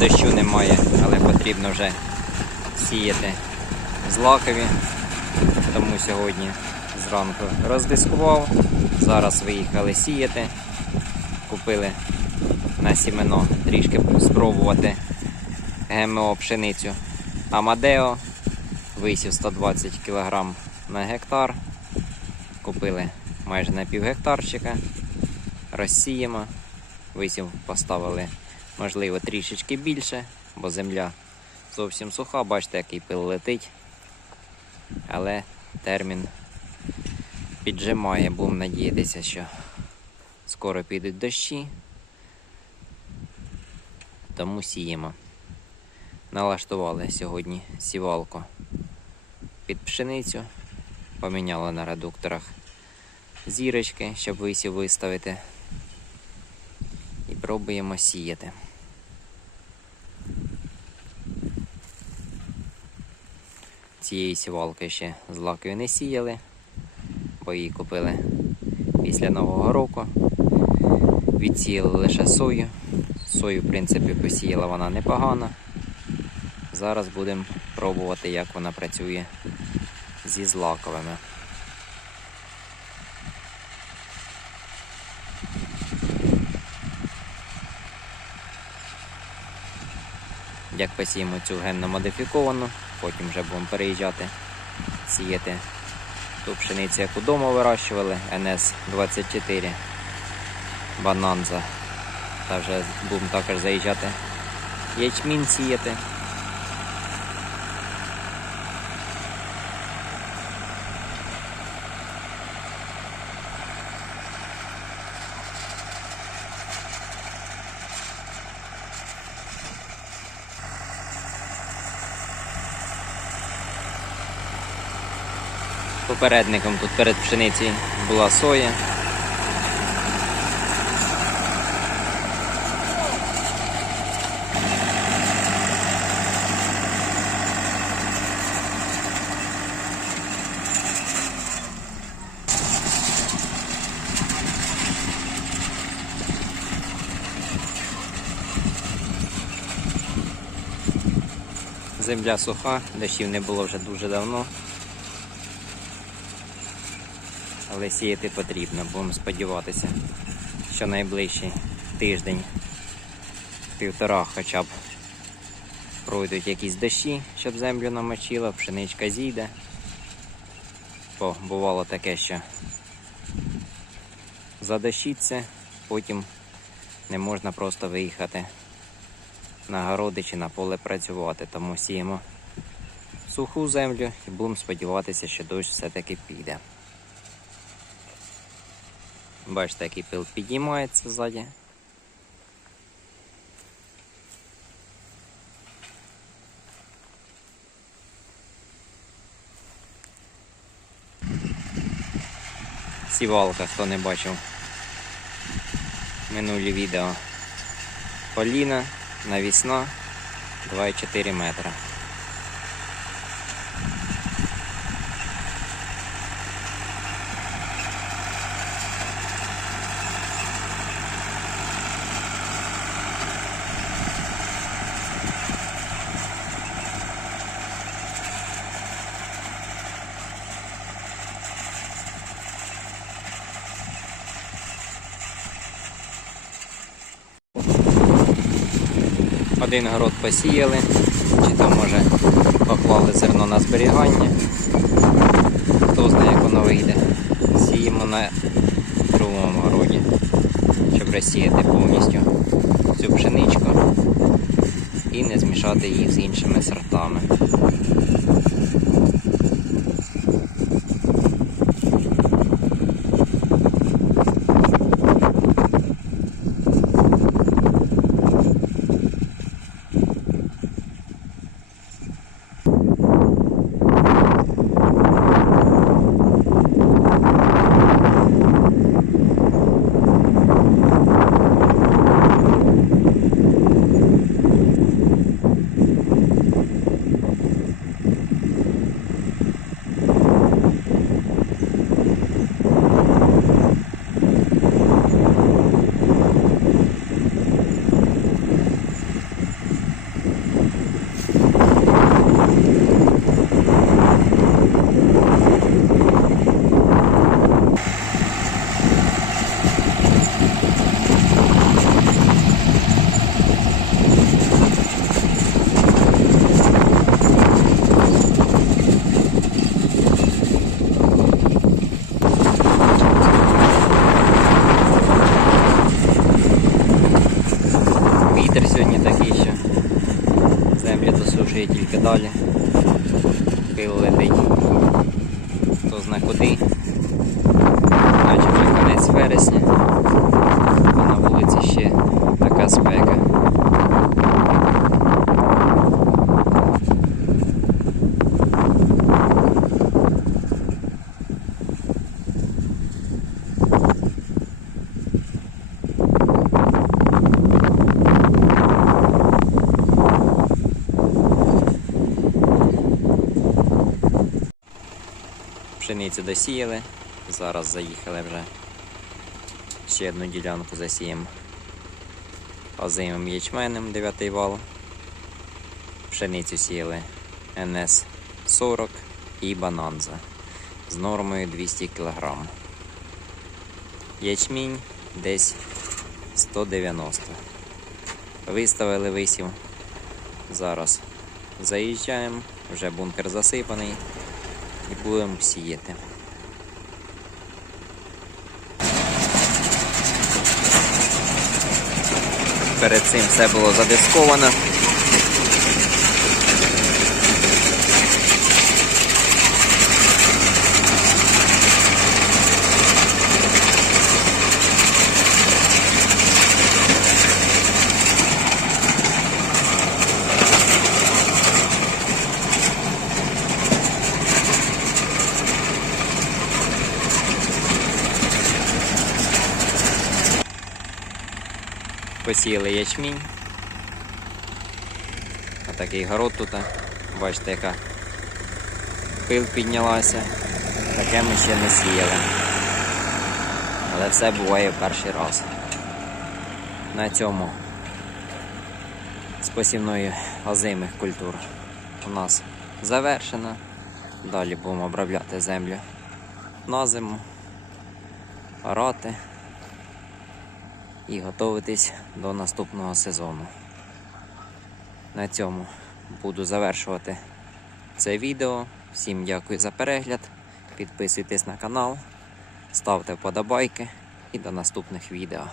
дощу немає, але потрібно вже сіяти злакові. Тому сьогодні зранку роздискував. Зараз виїхали сіяти. Купили на сімено трішки спробувати ГМО пшеницю Амадео. Висів 120 кг на гектар. Купили майже на пів гектарчика. Розсіємо. Висів поставили, можливо, трішечки більше, бо земля зовсім суха, бачите, який пил летить. Але термін піджимає, будемо надіятися, що скоро підуть дощі. Тому сіємо. Налаштували сьогодні сівалку під пшеницю. Поміняли на редукторах зірочки, щоб висів виставити. І пробуємо сіяти. Цієї сівалки ще з лакою не сіяли, бо її купили після Нового року. Відсіяли лише сою. Сою, в принципі, посіяла вона непогано. Зараз будемо пробувати, як вона працює зі злаковими. Як посіємо цю генно модифіковану, потім вже будемо переїжджати, сіяти ту пшеницю, яку вдома вирощували, НС-24 Бананза. Та вже будемо також заїжджати ячмін сіяти. Попередником тут перед пшениці була соя. Земля суха, дощів не було вже дуже давно. Але сіяти потрібно, будемо сподіватися, що найближчий тиждень, півтора хоча б пройдуть якісь дощі, щоб землю намочило, пшеничка зійде. Бо бувало таке, що задощиться, потім не можна просто виїхати на городи чи на поле працювати, тому сіємо суху землю і будемо сподіватися, що дощ все-таки піде. Бачите, який пил підіймається ззаді. Сівалка, хто не бачив минулі відео. Поліна, навісна 2,4 метра. Один город посіяли, чи там може поклали зерно на зберігання. Хто знає, як воно вийде. Сіємо на другому городі, щоб розсіяти повністю цю пшеничку і не змішати її з іншими сортами. Далі. Пил летить. Хто зна куди. Наче вже конець вересня. А на вулиці ще така спека. Пшеницю досіяли. Зараз заїхали вже. Ще одну ділянку засіємо. Озимим ячменем 9 вал. Пшеницю сіяли НС 40 і бананза з нормою 200 кг. Ячмінь десь 190. Виставили висів. Зараз заїжджаємо, вже бункер засипаний і будемо сіяти. Перед цим все було задисковано. Посіяли ячмінь. Отакий город тут. Бачите, яка пил піднялася. Таке ми ще не сіяли. Але все буває в перший раз. На цьому з посівної озимих культур у нас завершено. Далі будемо обробляти землю на зиму, орати і готуватись до наступного сезону. На цьому буду завершувати це відео. Всім дякую за перегляд. Підписуйтесь на канал, ставте вподобайки і до наступних відео.